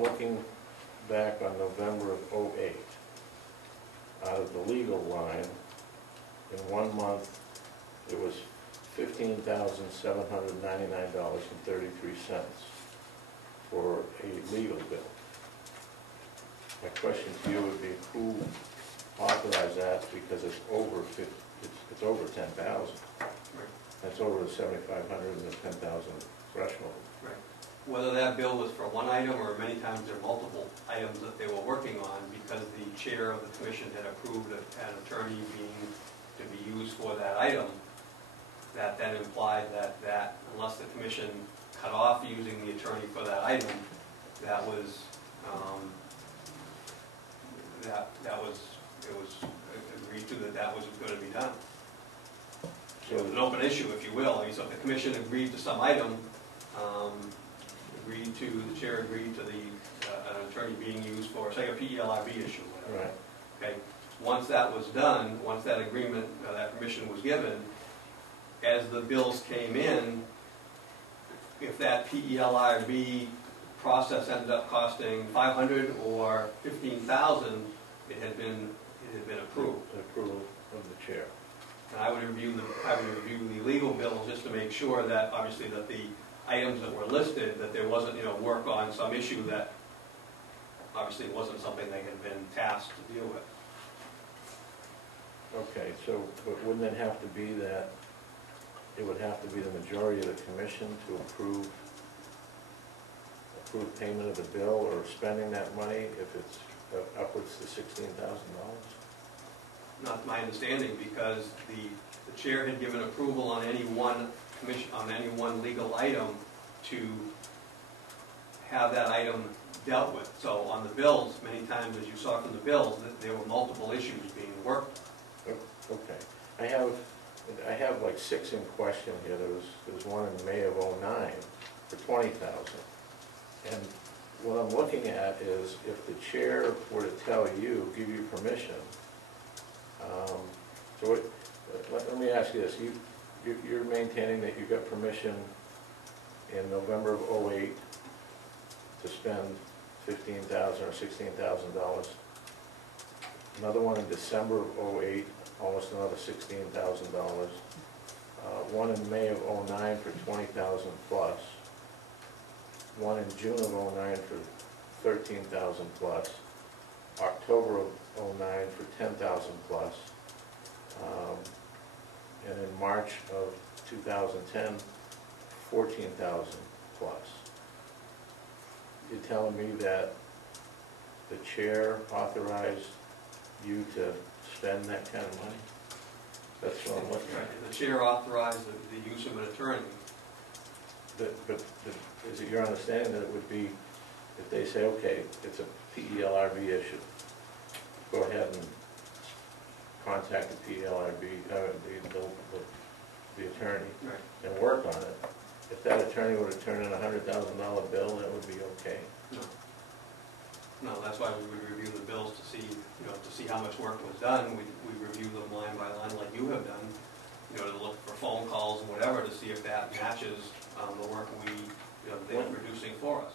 I'm looking back on November of '08. Out of the legal line, in 1 month, it was $15,799.33 for a legal bill. My question to you would be, who authorized that, because it's over 10,000. That's over the 7,500 and the 10,000 threshold. Right. Whether that bill was for one item or many times there are multiple items that they were working on, because the chair of the commission had approved an attorney to be used for that item, that then implied that unless the commission cut off using the attorney for that item, that was it was agreed to that was going to be done. So it was an open issue, if you will. I mean, so if the commission agreed to some item, the chair agreed to an attorney being used for, say, a PELRB issue, whatever. Right. Okay. Once that was done, once that agreement, that permission was given, as the bills came in, if that PELRB process ended up costing $500 or $15,000, it had been approved. Approval of the chair. And I would review the legal bills just to make sure that, obviously, that the items that were listed, that there wasn't, work on some issue that obviously wasn't something they had been tasked to deal with. Okay, so, but wouldn't it have to be that it would have to be the majority of the commission to approve payment of the bill or spending that money if it's upwards to $16,000? Not my understanding, because the chair had given approval on any one legal item to have that item dealt with. So on the bills, many times, as you saw from the bills, that there were multiple issues being worked on. Okay. I have like 6 in question here. There was one in May of '09 for $20,000. And what I'm looking at is, if the chair were to tell you, give you permission, let me ask you this. You're maintaining that you got permission in November of '08 to spend $15,000 or $16,000. Another one in December of '08, almost another $16,000. One in May of '09 for $20,000 plus. One in June of '09 for $13,000 plus. October of '09 for $10,000 plus. And in March of 2010, $14,000 plus. You're telling me that the chair authorized you to spend that kind of money? That's what I'm looking at. The chair authorized the use of an attorney. But is it your understanding that it would be, if they say, okay, it's a PELRB issue, go ahead and contact the PELRB, the attorney, right, and work on it. If that attorney were to turn in a $100,000 bill, that would be okay? No, that's why we would review the bills to see, to see how much work was done. We review them line by line, like you have done, to look for phone calls and whatever to see if that matches the work they were producing for us.